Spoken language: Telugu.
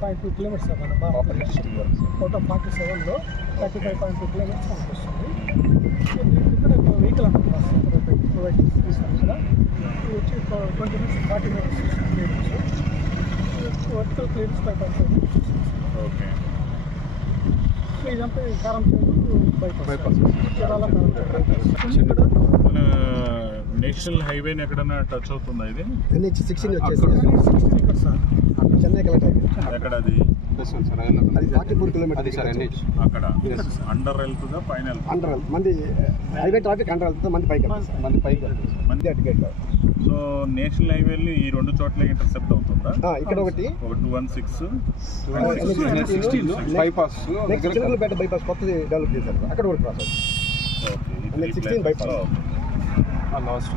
35.2 కిలోమీటర్స్ సార్ మన అవుట్ ఆఫ్ 47లో 35.2 కిలోమీటర్స్ మనకు వస్తుంది. ఇక్కడ వెహికల్ అంటారు ప్రొవైడ్ చేస్తాం కదా, ఇది వచ్చి 20 minutes 40 minutes clearance, vertical clearance 5.5. Okay. ఇదంతా కారంచేడు బైపాస్ చీరాల ఇక్కడ నేషనల్ హైవేని ఎక్కడన్నా టచ్ అవుతుందా ఇది? NH 16 వచ్చేసి ఇక్కడ సార్ చెన్నై కలెక్ట్ హైవే. ఎక్కడ అది? అది 44 కిలోమీటర్ సార్ NH. అక్కడ అండర్ వెళ్తుందా పైన? అండర్ మంది హైవే ట్రాఫిక్ అండర్ వెళ్తుంది, మంది పైకి మంది అటుకెట్. సో నేషనల్ హైవేలు ఈ రెండు చోట్ల ఇంటర్సెప్ట్ అవుతుందా? ఇక్కడ ఒకటి 216 బైపాస్ చిన్నపేట బైపాస్ కొత్తది డెవలప్ చేశారు, అక్కడ ఒకటి cross. Okay. NH 16 bypass last